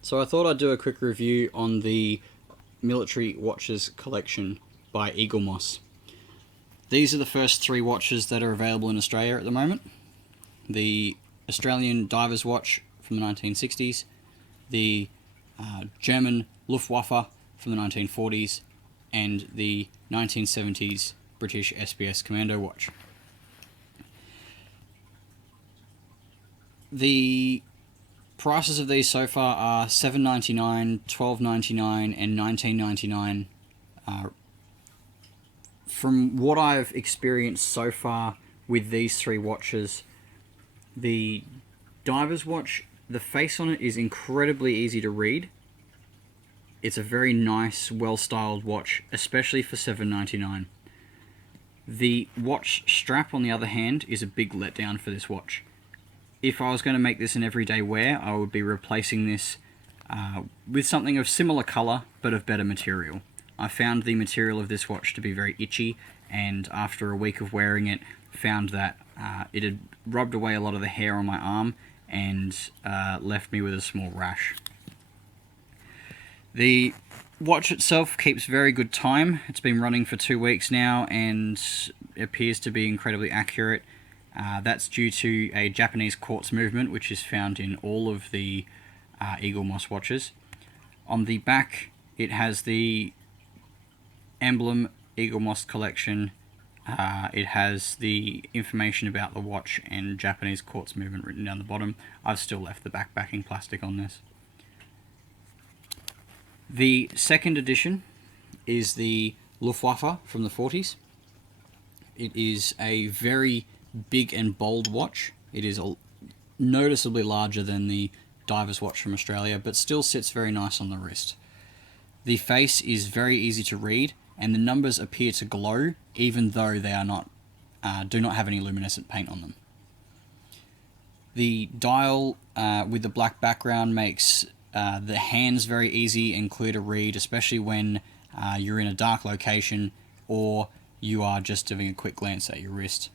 So I thought I'd do a quick review on the Military Watches Collection by Eaglemoss. These are the first three watches that are available in Australia at the moment. The Australian Diver's watch from the 1960s, the German Luftwaffe from the 1940s, and the 1970s British SBS Commando watch. The prices of these so far are $7.99, $12.99 and $19.99. From what I've experienced so far with these three watches, the Diver's watch, the face on it is incredibly easy to read. It's a very nice, well-styled watch, especially for $7.99. The watch strap, on the other hand, is a big letdown for this watch. If I was going to make this an everyday wear, I would be replacing this with something of similar colour, but of better material. I found the material of this watch to be very itchy, and after a week of wearing it, found that it had rubbed away a lot of the hair on my arm and left me with a small rash. The watch itself keeps very good time. It's been running for 2 weeks now and appears to be incredibly accurate. That's due to a Japanese quartz movement, which is found in all of the Eaglemoss watches. On the back, it has the emblem Eaglemoss Collection. It has the information about the watch and Japanese quartz movement written down the bottom. I've still left the back backing plastic on this. The second edition is the Luftwaffe from the 40s. It is a very big and bold watch. It is noticeably larger than the Diver's watch from Australia, but still sits very nice on the wrist. The face is very easy to read, and the numbers appear to glow, even though they are not, do not have any luminescent paint on them. The dial with the black background makes the hands very easy and clear to read, especially when you're in a dark location or you are just doing a quick glance at your wrist.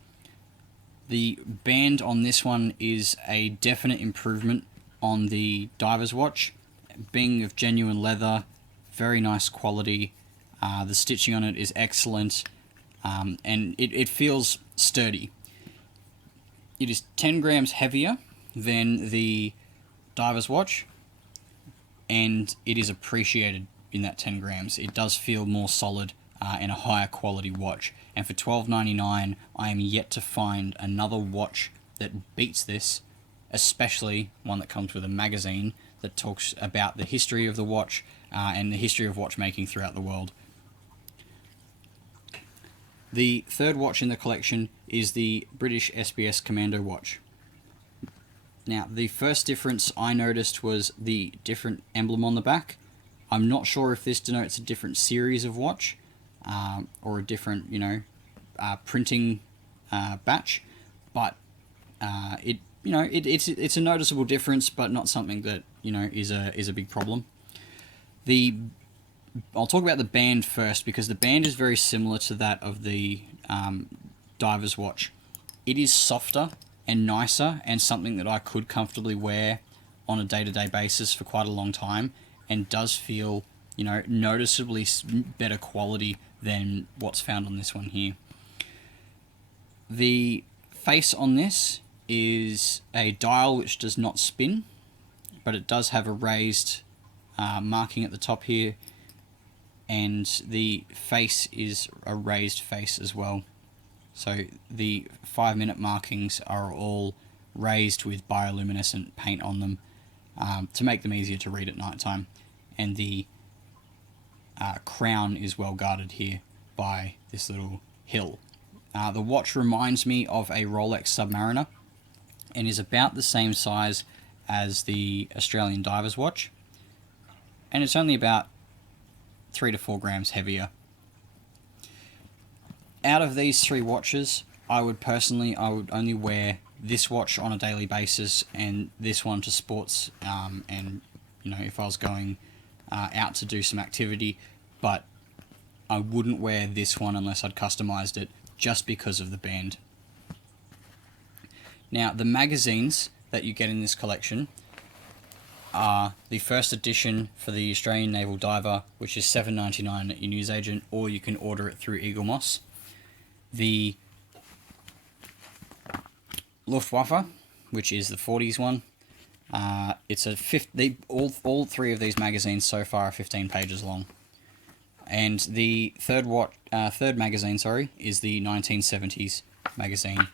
The band on this one is a definite improvement on the Diver's watch, being of genuine leather, very nice quality. The stitching on it is excellent, and it feels sturdy. It is 10 grams heavier than the Diver's watch, and it is appreciated in that 10 grams. It does feel more solid and a higher quality watch. And for $12.99, I am yet to find another watch that beats this, especially one that comes with a magazine that talks about the history of the watch and the history of watchmaking throughout the world. The third watch in the collection is the British SBS Commando watch. Now, the first difference I noticed was the different emblem on the back. I'm not sure if this denotes a different series of watch or a different, printing batch, but it's a noticeable difference, but not something that is a big problem. I'll talk about the band first, because the band is very similar to that of the Diver's watch. It is softer and nicer, and something that I could comfortably wear on a day-to-day basis for quite a long time, and does feel, noticeably better quality than what's found on this one here. The face on this is a dial which does not spin, but it does have a raised marking at the top here, and the face is a raised face as well. So the 5-minute markings are all raised with bioluminescent paint on them to make them easier to read at night time. And the crown is well guarded here by this little hill. The watch reminds me of a Rolex Submariner and is about the same size as the Australian Diver's watch, and it's only about 3 to 4 grams heavier. Out of these three watches, I would only wear this watch on a daily basis and this one to sports, and if I was going out to do some activity, but I wouldn't wear this one unless I'd customized it, just because of the band. Now, the magazines that you get in this collection are the first edition for the Australian Naval Diver, which is $7.99 at your newsagent, or you can order it through Eaglemoss. The Luftwaffe, which is the 40s one. It's a all three of these magazines so far are 15 pages long, and the third magazine, is the 1970s magazine.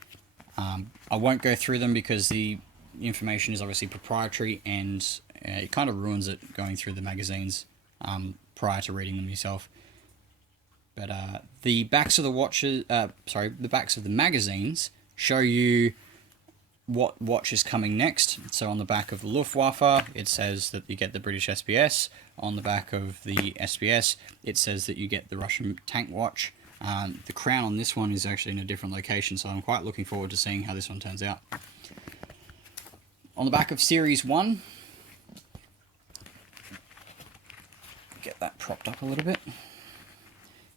I won't go through them because the information is obviously proprietary, and it kind of ruins it going through the magazines prior to reading them yourself. But the backs of the watches, the backs of the magazines show you what watch is coming next. So on the back of the Luftwaffe, it says that you get the British SBS. On the back of the SBS, it says that you get the Russian tank watch. The crown on this one is actually in a different location, so I'm quite looking forward to seeing how this one turns out. On the back of Series 1, get that propped up a little bit,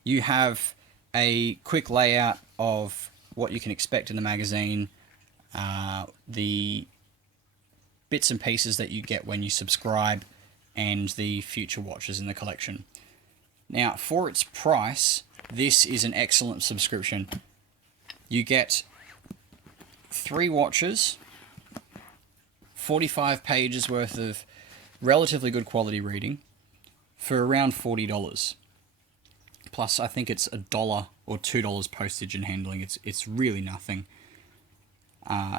you have a quick layout of what you can expect in the magazine, the bits and pieces that you get when you subscribe, and the future watches in the collection. Now, for its price, this is an excellent subscription. You get 3 watches, 45 pages worth of relatively good quality reading for around $40. Plus, I think it's $1 or $2 postage and handling. It's really nothing.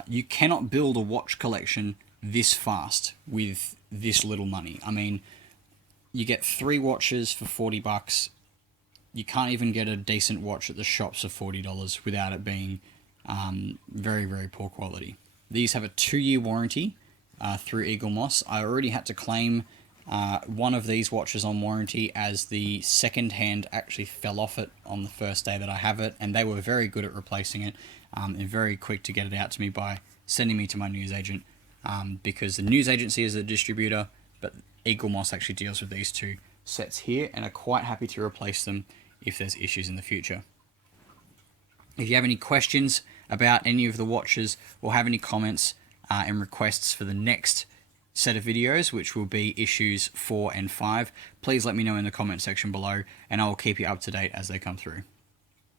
You cannot build a watch collection this fast with this little money. I mean, you get 3 watches for $40. You can't even get a decent watch at the shops for $40 without it being very, very poor quality. These have a 2-year warranty through Eaglemoss. I already had to claim one of these watches on warranty, as the second hand actually fell off it on the first day that I have it, and they were very good at replacing it, and very quick to get it out to me by sending me to my newsagent, because the news agency is the distributor, but Eaglemoss actually deals with these 2 sets here and are quite happy to replace them if there's issues in the future. If you have any questions about any of the watches, or have any comments and requests for the next set of videos, which will be issues 4 and 5, please let me know in the comment section below, and I will keep you up to date as they come through.